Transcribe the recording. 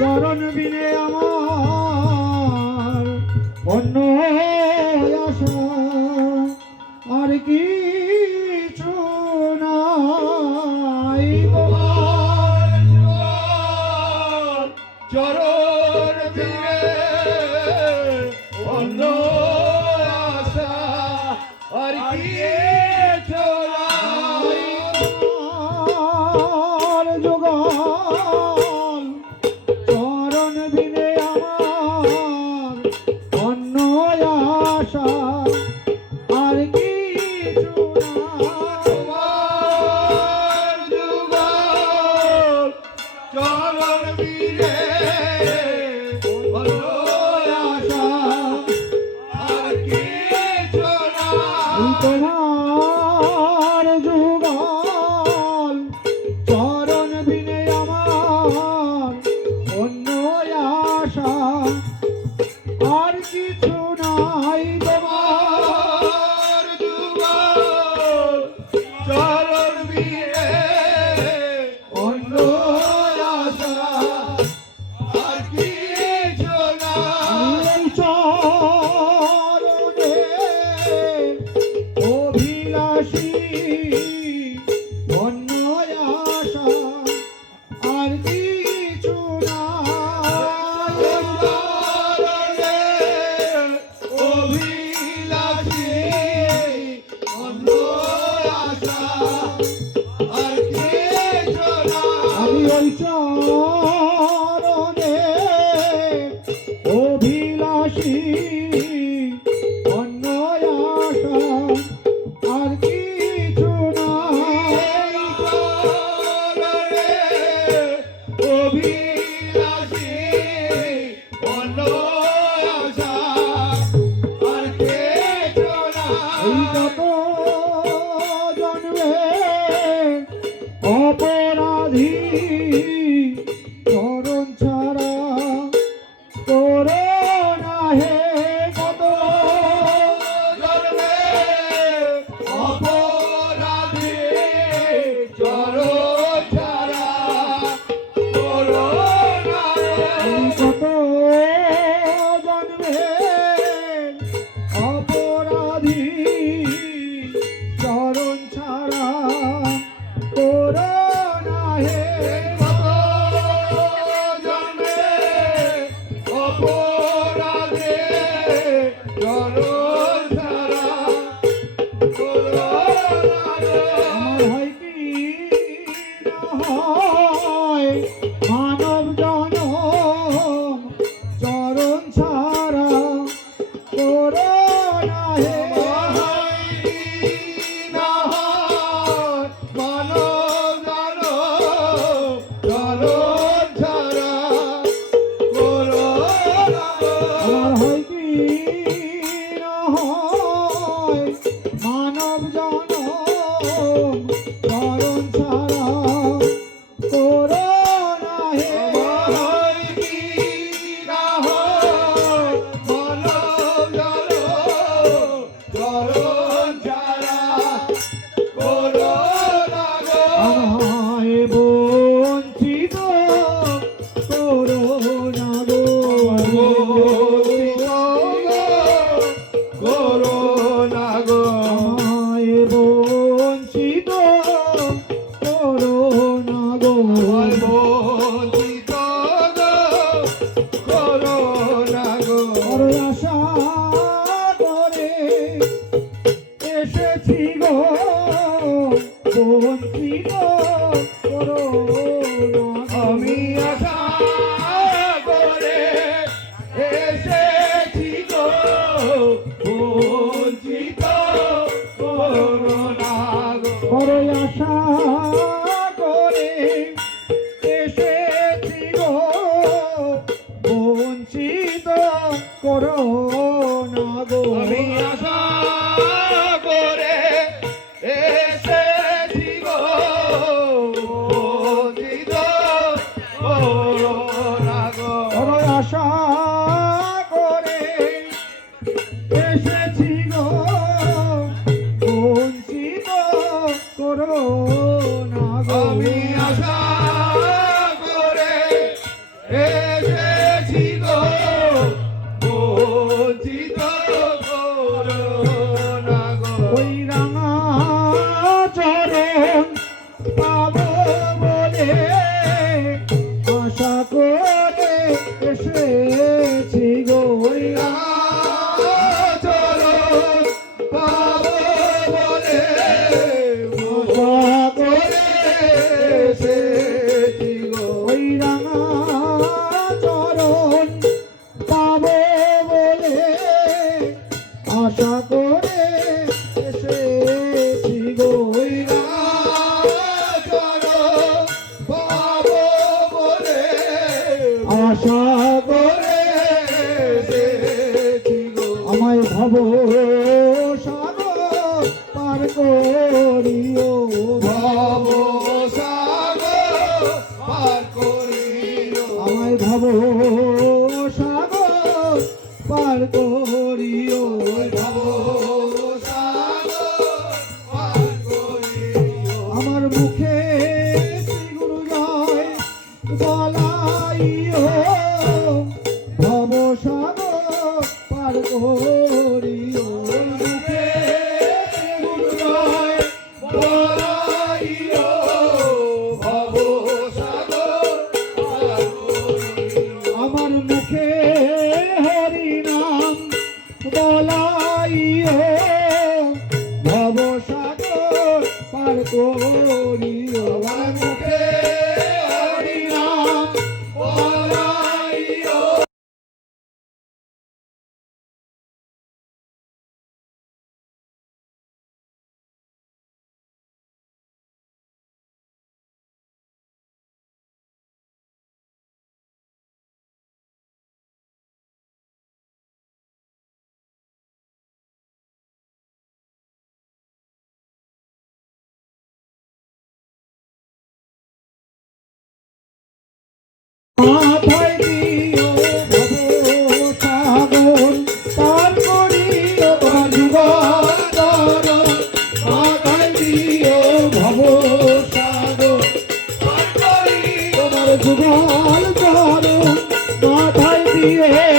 চরণ বিনে আমার অন্য আশা আর কিছু নাই। চরণ বিনে অন্য আশা আর কিছু নাই। যোগান চরণ বিনে আমার অন্য আশা আর কিছু তোমার যুগল চরণ বিনে অন্য আশা আর কিছু নাই। তোমার যুগল চরণ বিনে আমার অন্য আশা আর কিছু নাই। তোমার যুগল চরণ বিনে অন্য আশা আর কিছু নাই। চরণে অভিলাষী অন্য আশা আর কিছু অভিলাষী অন্য আশা আর কিছু আমি ওই চরণে অভিলাষী অন্য আশা আর কিছু অভিলাষী অন্য আশা আর কিছু এই কত জন্মে অপরাধী চরণ ছাড়া করোনা হে কত জন্মে অপরাধী চরণ ছাড়া করো না গো আমি আশা করে এসেছি গো বঞ্চিত করো না গো বড় আশা করে এসেছি গো বঞ্চিত করো না গো আমি আশা করে এসেছি গো বঞ্চিত করো না গো ওই রাঙা চরণ পাবো বলে আশা করে এসেছি গো ওই চরণ পাবো বলে আশা করে এসেছি গো ওই রাঙা চরণ পাবো বলে আশা করে এসেছি গো ওই চরণ পাবো বলে আশা করে এসেছি গো আমায় ভব সাগর পার করিও ভব সাগর পার করিও আমায় ভব সাগর পার করিও ভব সাগর পার করিও আমার মুখে শ্রী গুরু জয় বলাইও ভব সাগর পার করিও মুখে শ্রী গুরু জয় বলাইও ভব সাগর পার করিও আমার মুখে হরি নাম বলাইও ভব সাগর পার করিও আমার মুখে হরি নাম বলাইও মাথায় দিও ভব সাগর পার করিও তোমার যুগল মাথায় দিও ভব সাগর পার করিও তোমার যুগল মাথায় দিয়ে